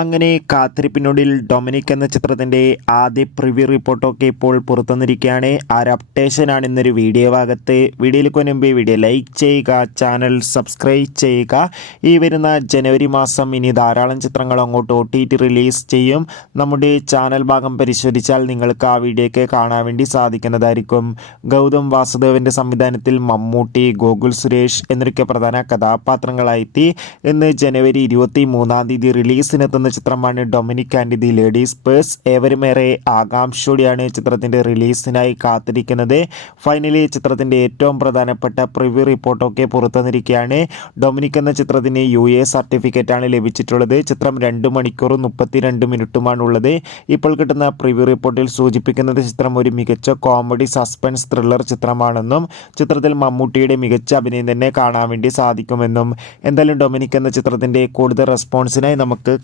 അങ്ങനെ കാത്തിരിപ്പിനൊടുവിൽ ഡൊമിനിക് എന്ന ചിത്രത്തിൻ്റെ ആദ്യ പ്രിവ്യൂ റിപ്പോർട്ടൊക്കെ ഇപ്പോൾ പുറത്തുവന്നിരിക്കുകയാണ്. ആ ഒരു അപ്ഡേഷനാണ് ഇന്നൊരു വീഡിയോ ഭാഗത്ത്. വീഡിയോയിലേക്ക് മുൻപ് വീഡിയോ ലൈക്ക് ചെയ്യുക, ചാനൽ സബ്സ്ക്രൈബ് ചെയ്യുക. ഈ വരുന്ന ജനുവരി മാസം ഇനി ധാരാളം ചിത്രങ്ങൾ അങ്ങോട്ട് OTT റിലീസ് ചെയ്യും. നമ്മുടെ ചാനൽ ഭാഗം പരിശോധിച്ചാൽ നിങ്ങൾക്ക് ആ വീഡിയോയൊക്കെ കാണാൻ വേണ്ടി സാധിക്കുന്നതായിരിക്കും. ഗൗതം വാസുദേവൻ്റെ സംവിധാനത്തിൽ മമ്മൂട്ടി, ഗോകുൽ സുരേഷ് എന്നൊക്കെ പ്രധാന കഥാപാത്രങ്ങളായെത്തി ഇന്ന് ജനുവരി 23 റിലീസിനെത്തുന്ന ചിത്രമാണ് Dominic and the ladies purse. ഏവരുമേറെ ആകാംക്ഷയോടെയാണ് ചിത്രത്തിൻ്റെ റിലീസിനായി കാത്തിരിക്കുന്നത്. ഫൈനലി ചിത്രത്തിൻ്റെ ഏറ്റവും പ്രധാനപ്പെട്ട പ്രിവ്യൂ റിപ്പോർട്ടൊക്കെ പുറത്തുവന്നിരിക്കുകയാണ്. ഡൊമിനിക് എന്ന ചിത്രത്തിന് UA സർട്ടിഫിക്കറ്റാണ് ലഭിച്ചിട്ടുള്ളത്. ചിത്രം 2 മണിക്കൂറും 32 മിനിറ്റുമാണ് ഉള്ളത്. ഇപ്പോൾ കിട്ടുന്ന പ്രിവ്യൂ റിപ്പോർട്ടിൽ സൂചിപ്പിക്കുന്നത് ചിത്രം ഒരു മികച്ച കോമഡി സസ്പെൻസ് ത്രില്ലർ ചിത്രമാണെന്നും ചിത്രത്തിൽ മമ്മൂട്ടിയുടെ മികച്ച അഭിനയം തന്നെ കാണാൻ വേണ്ടി സാധിക്കുമെന്നും. എന്തായാലും ഡൊമിനിക് എന്ന ചിത്രത്തിൻ്റെ കൂടുതൽ റെസ്പോൺസിനായി നമുക്ക്